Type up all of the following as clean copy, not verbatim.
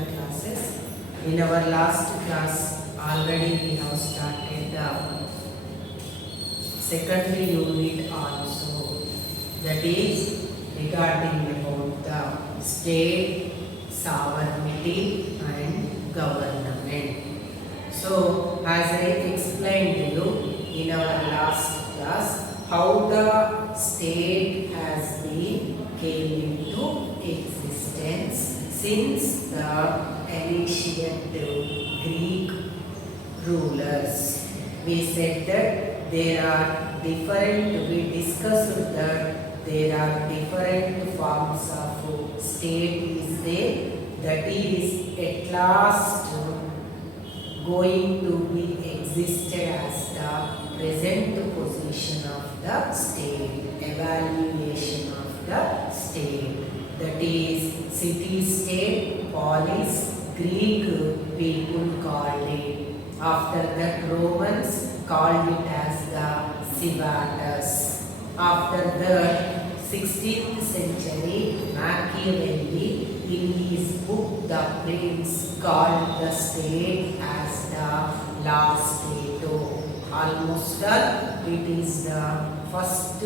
the classes. In our last class, already we have started the secondary unit also. That is regarding about the state, sovereignty and government. So, as I explained to you in our last class, how the state has been came into existence since the ancient Greek rulers. We said that there are different, we discussed that there are different forms of state is there, that is at last going to be existed as the present position of the state, evaluation of the state, that is city-state, polis, Greek people called it. After that, Romans called it as the civitas. After the 16th century, Machiavelli in his book The Prince called the state as the law stato. Almost it is the first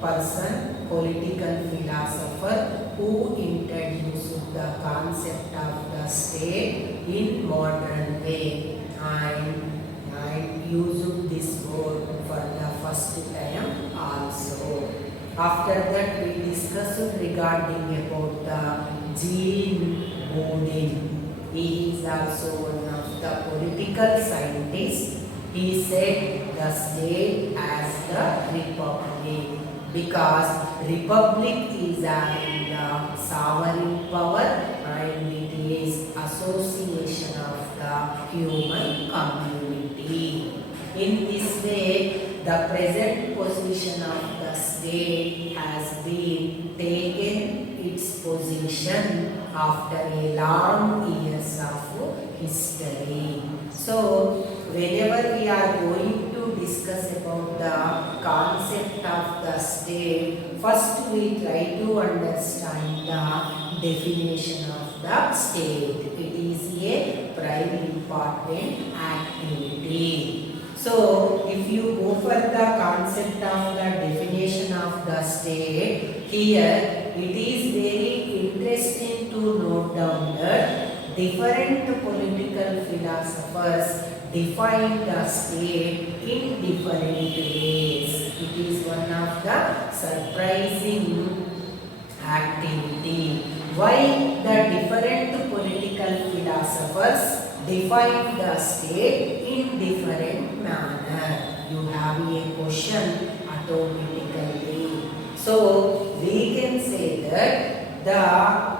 person, political philosopher who introduced the concept of the state in modern way and used this word for the first time also. After that, we discussed regarding about the Jean Bodin. He is also one of the political scientists. He said the state as the republic because republic is having the sovereign power and it is association of the human community. In this way, the present position of the state has been taken its position after a long years of history. So, whenever we are going to discuss about the concept of the state, first we try to understand the definition of the state. It is a very important activity. So, if you go for the concept of the definition of the state, here it is very interesting to note down that different political philosophers define the state in different ways. It is one of the surprising activity. Why the different political philosophers define the state in different manner? You have a question automatically. So we can say that the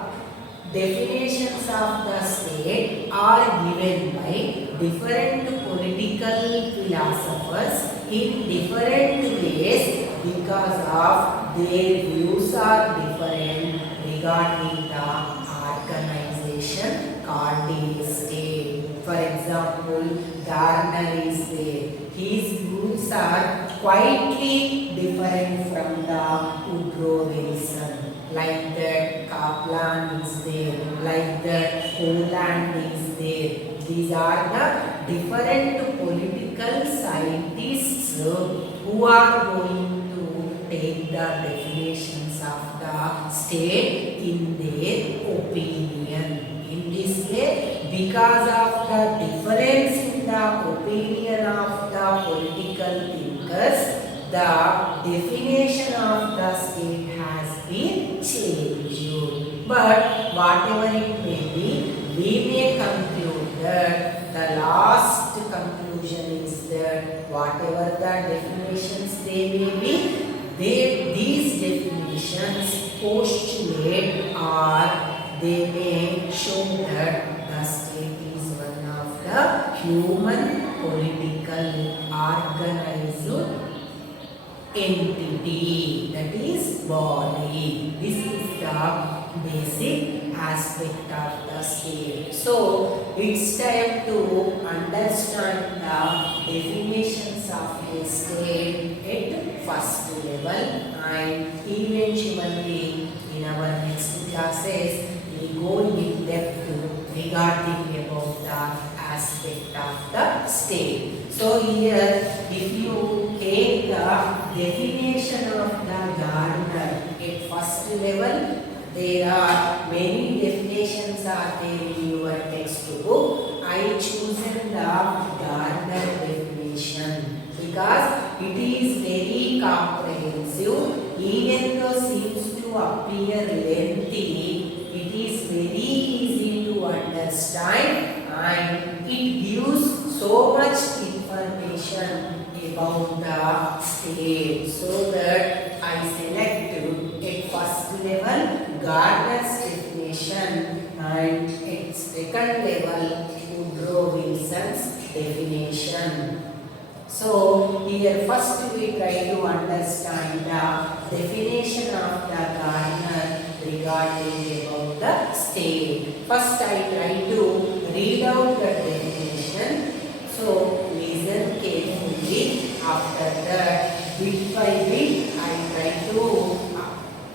definitions of the state are given by different political philosophers in different ways because of their views are different regarding the organization called a state. For example, Gardner is there. His views are quietly different from the Woodrow Wilson. Like that, Kaplan is there. Like that, Holland is there. These are the different political scientists who are going to take the definitions of the state in their opinion. In this way, because of the difference in the opinion of the political thinkers, the definition of the state has been changed. But whatever it may be, we may conclude that the last conclusion is that whatever the definitions they may be, these definitions postulate or they may show that the state is one of the human political organized entity, that is body. This is the basic aspect of the state. So it's time to understand the definitions of a state at first level, and eventually in our next classes we go in depth regarding about the aspect of the state. So here, if you take the definition of the Gardner at first level, there are many definitions are there in your textbook. I chosen the Gardner definition because it is very comprehensive. Even though seems to appear lengthy, it is very easy to understand and it gives so much information about the state. So that I select at first level Gardner's definition and at second level Woodrow Wilson's definition. So here first we try to understand the definition of the Gardner regarding about the state. First I try to read out the definition. So listen carefully. After that, bit by bit I try to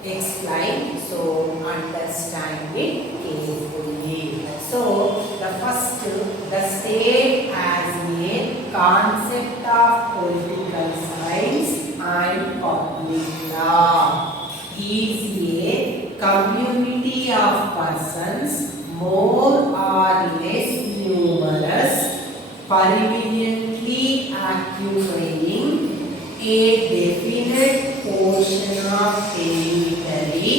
explain. So understand it carefully. So the first, the state as a concept of political science and public law is a community of persons more or less numerous, permanently occupying a definite portion of territory,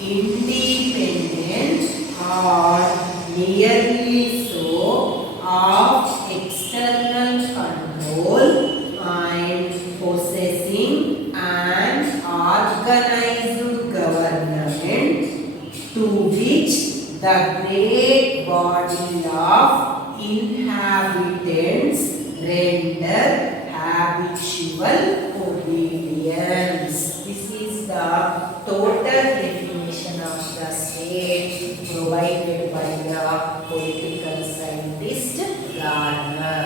independent or nearly so of external control and possessing an organized government to which the great body of inhabitants render habitual obedience. This is the total definition of the state provided by the political scientist Gardner.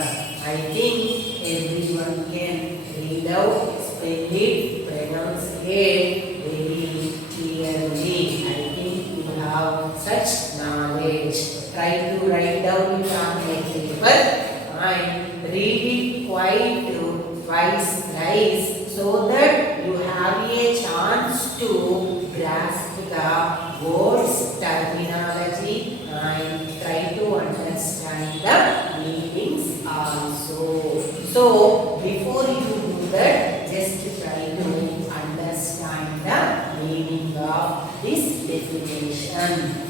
I think everyone can read out, spell it, pronounce it very clearly. I think you have such knowledge. Try to write down it on a paper and read it quite twice, thrice, so that you have a chance to grasp the words, terminology and try to understand the meanings also. So before you do that, just try to understand the meaning of this definition.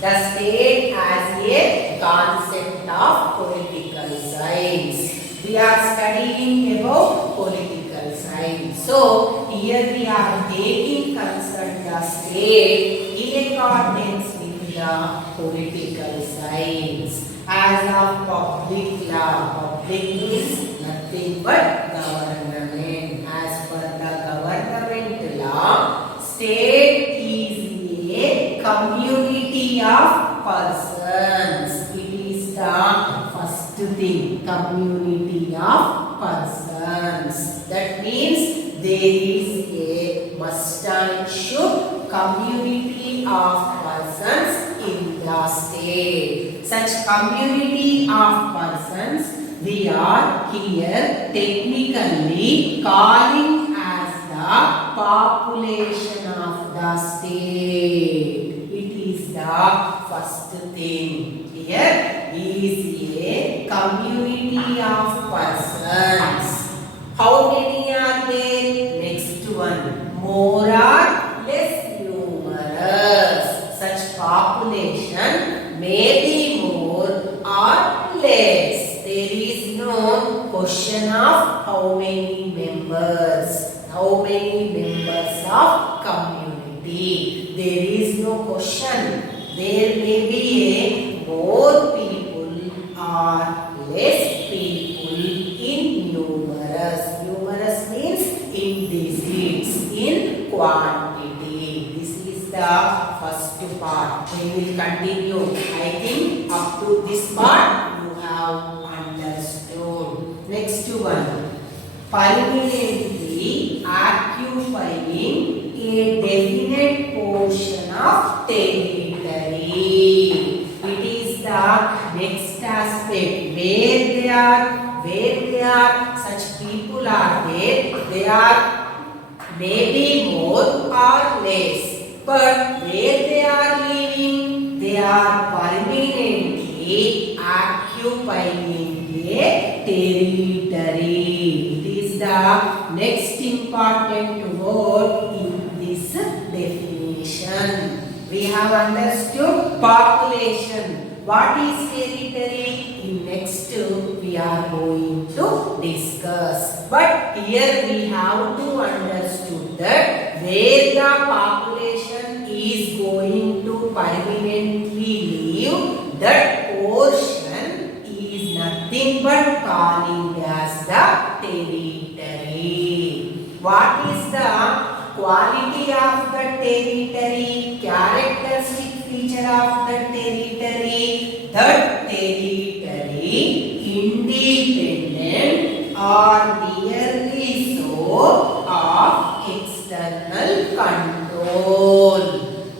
The state as a concept of political science. We are studying about political science. So here we are taking concern the state in accordance with the political science. As of public law, public means nothing but government. As per the government law, state is a community of persons. It is the first thing, community of persons. That means there is a must and should community of persons in the state. Such community of persons we are here technically calling as the population of the state. It is the first thing. Here is a community of persons. How many are there? Next one. More or less numerous. Such population may be more or less. There is no question of how many members. How many members of community. There is no question. There may be more people or less people in numerous. Numerous means in digits, in quantity. This is the first part. We will continue. I think up to this part you have understood. Next one. Permanently occupying a definite portion of territory. It is the next aspect, where they are, such people are there, they are maybe more or less, but where they are living, they are permanently occupying a territory. It is the next important word in this definition. We have understood population. What is territory? In next we are going to discuss. But here we have to understood that where the population is going to permanently live, that portion is nothing but calling as the territory. What is the quality of the territory, characteristic feature of the territory? That territory independent or nearly so of external control.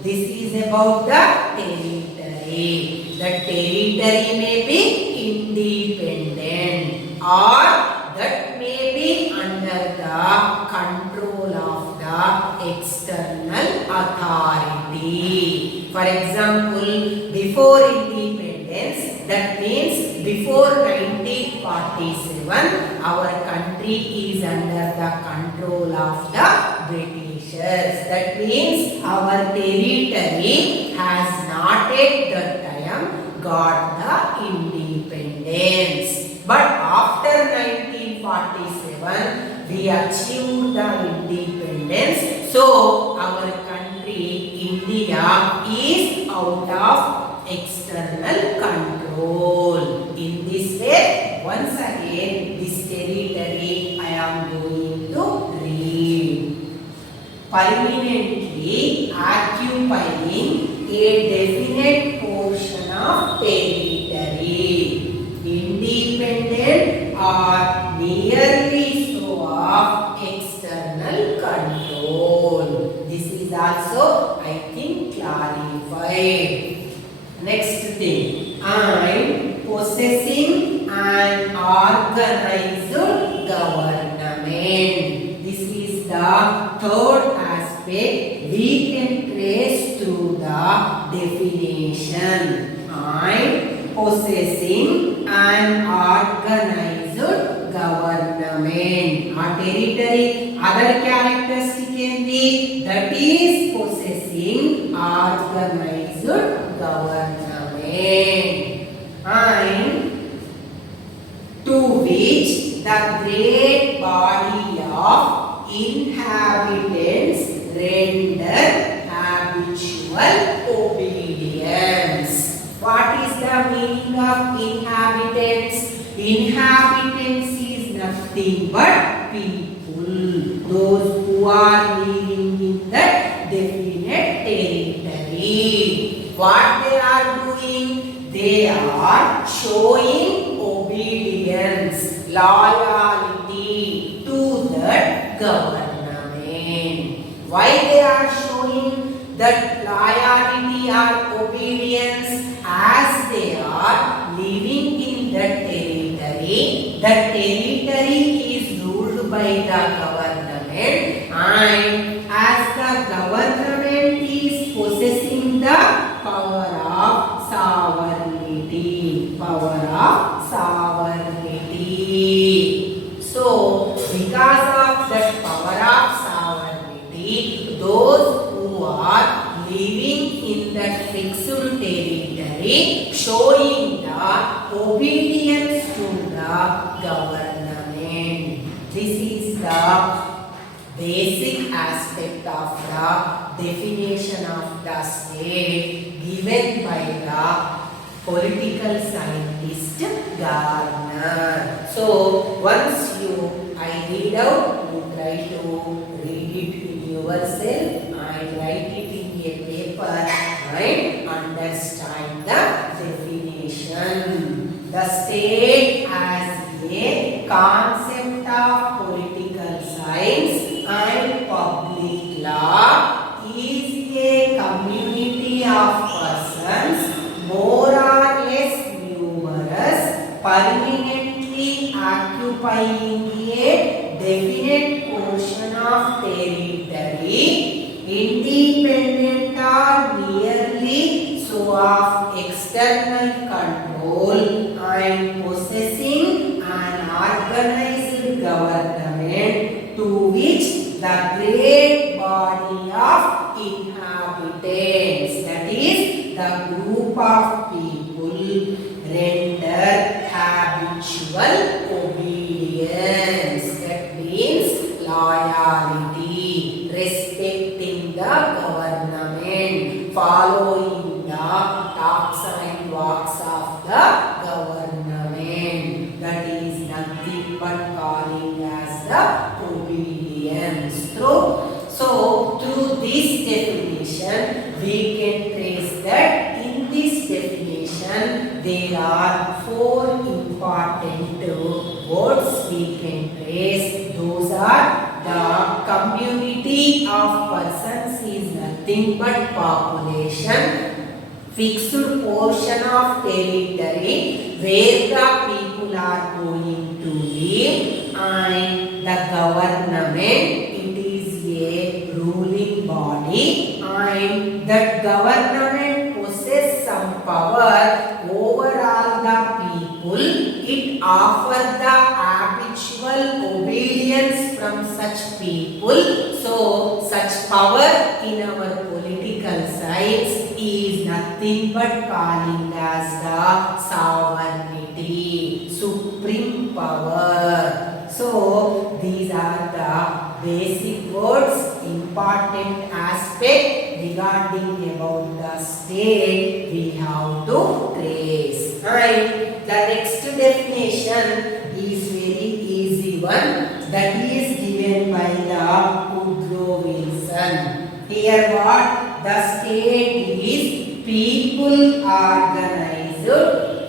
This is about the territory. The territory may be independent or that may be under the control of the external authority. For example, before independence, that means before 1947, our country is under the control of the Britishers. That means our territory has not at that time got the independence. But after 1947, we achieved the independence. So our country, India, is out of external control. In this way, once again, this territory I am going to read. Permanently occupying a definite portion of territory. Independent or nearly so of external control. This is also, I think, clarified. Next thing, I'm possessing an organized government. This is the third aspect we can trace through the definition. I'm possessing an organized government. Our territory, other characteristic can be that is possessing organized government. And to which the great body of inhabitants render habitual obedience. What is the meaning of inhabitants? Inhabitants is nothing but people, those who are living in that definite territory. What they are doing? They are showing obedience, loyalty to that government. Why they are showing that loyalty or obedience? As they are living in that territory, that territory is ruled by the government, and as the government is possessing the power of sovereignty. So, because of that power of sovereignty, those who are living in that fixed territory, showing the obedience to the government. This is the basic aspect of the definition of the state given by the political scientist Gardner. So once I read out, you try to read it in yourself and write it in a paper and understand the definition. The state as a concept of political science and public law is a community of persons more or less numerous control and possessing an organized government to which the great body of inhabitants, that is the group of people, render habitual obedience. That means loyalty, respecting the government, following the talks and walks of the government. That is nothing but calling as the obedience. Through this definition, we can trace that in this definition there are four important words we can trace. Those are the community of persons is nothing but population, fixed portion of territory where the people are going to live, and the government, it is a ruling body, and that government possesses some power over all the people. It offers the habitual obedience from such people. So such power in our political sides is nothing but calling as the sovereignty, supreme power. So these are the basic words, important aspect regarding about the state we have to trace. And the next definition is very easy one, that is given by the Woodrow Wilson. Here what? The state is people organized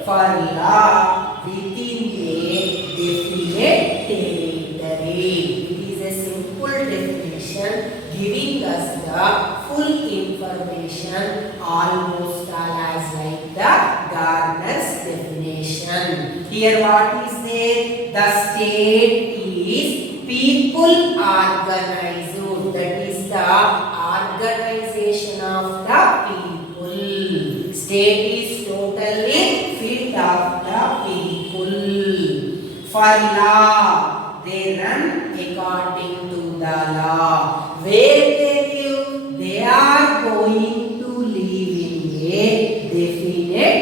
for law within a definite territory. It is a simple definition giving us the full information, almost all as like the Gardner's definition. Here what is there? The state is people organized. That is the organization of the people. State is totally filled of the people. For law, they run according to the law. Where they live, they are going to live in a definite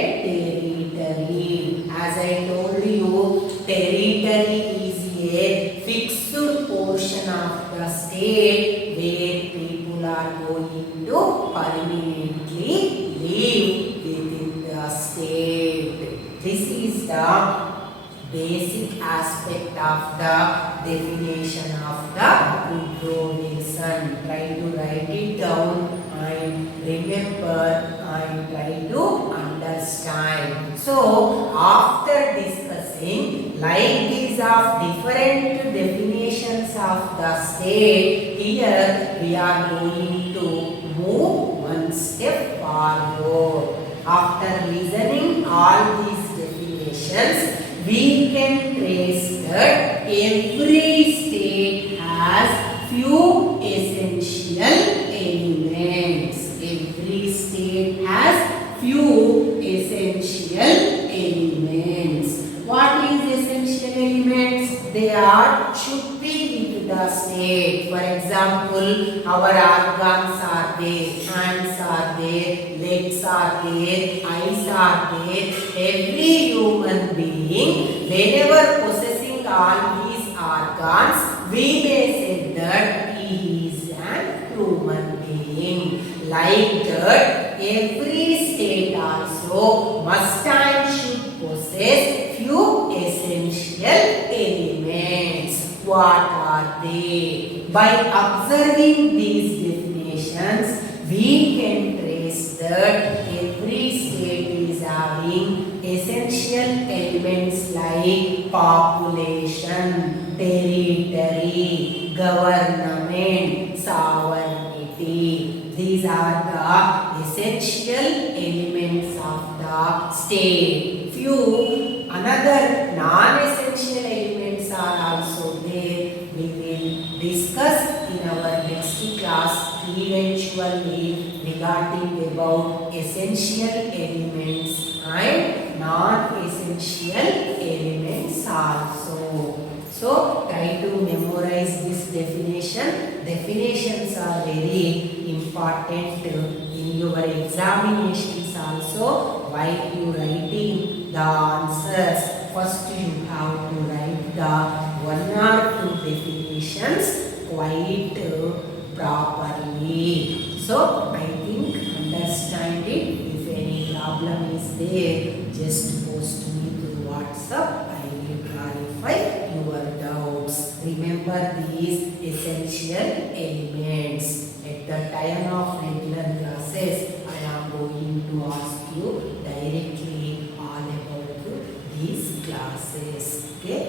territory. As I told you, territory is a fixed portion of the state where people are going to permanently live within the state. This is the basic aspect of the definition of the Woodrow Wilson. Try to write it down and remember and try to understand. So after discussing like these of different definitions of the state, here we are going to move one step forward. After listening all these definitions, we can trace that every state has few essential elements. Every state has few essential elements. What is essential elements? They are should be with the state. For example, our organs are there, hands are there, legs are there, eyes are there. Every human being, whenever possessing all these organs, we may say that he is an human being. Like that, every state also must and should possess few essential elements. What are they? By observing these definitions, we can trace that every state is having essential elements like population, territory, government, sovereignty. These are the essential elements of the state. Few another non-essential elements are also there. We will discuss in our next class eventually regarding about essential elements and non-essential elements also. So try to memorize this definition. Definitions are very important in your examinations also. While you writing the answers, first you have to write the one or two definitions quite properly. So I think understand it. If any problem is there, just post me through WhatsApp. I will clarify your doubts. Remember these essential elements. At the time of regular classes, I am going to ask you directly all about these classes. Okay.